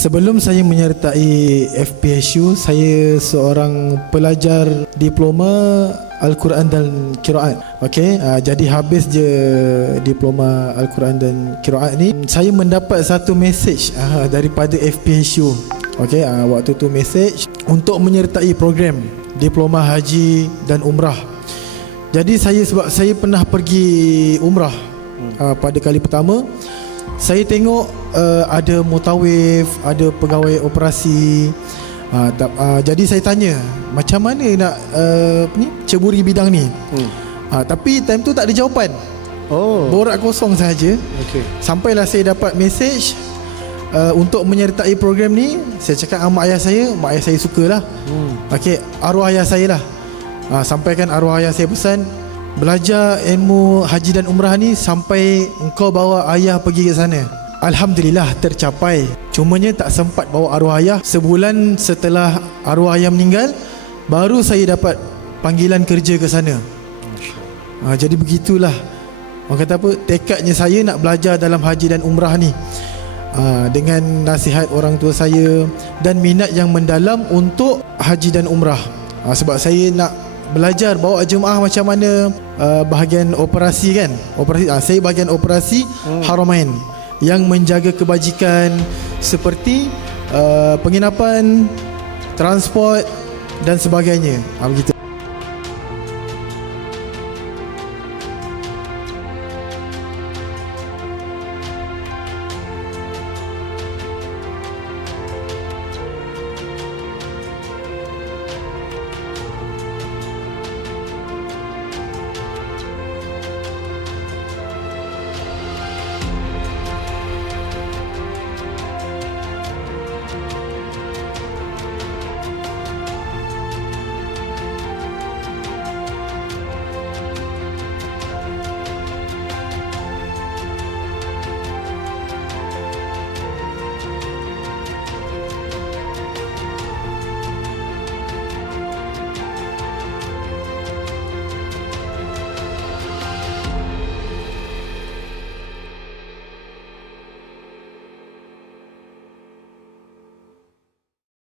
Sebelum saya menyertai FPSU, saya seorang pelajar diploma Al-Quran dan Qiraat. Okey, jadi habis je diploma Al-Quran dan Qiraat ni, saya mendapat satu mesej daripada FPSU. Okey, waktu tu mesej untuk menyertai program diploma haji dan umrah. Jadi sebab saya pernah pergi umrah pada kali pertama, saya tengok ada mutawif, ada pegawai operasi. Jadi saya tanya, macam mana nak ceburi bidang ni? Tapi time tu tak ada jawapan. Borak kosong saja. Sampailah saya dapat mesej untuk menyertai program ni. Saya cakap mak ayah saya sukalah. Okey, arwah ayah saya lah. Sampaikan arwah ayah saya pesan, belajar ilmu haji dan umrah ni sampai engkau bawa ayah pergi ke sana. Alhamdulillah tercapai. Cumanya tak sempat bawa arwah ayah. Sebulan setelah arwah ayah meninggal, baru saya dapat panggilan kerja ke sana. Jadi begitulah, orang kata apa, tekadnya saya nak belajar dalam haji dan umrah ni, dengan nasihat orang tua saya dan minat yang mendalam untuk haji dan umrah. Sebab saya nak belajar bawa jemaah macam mana bahagian operasi kan. Saya bahagian operasi Haramain yang menjaga kebajikan seperti penginapan, transport dan sebagainya. Begitu.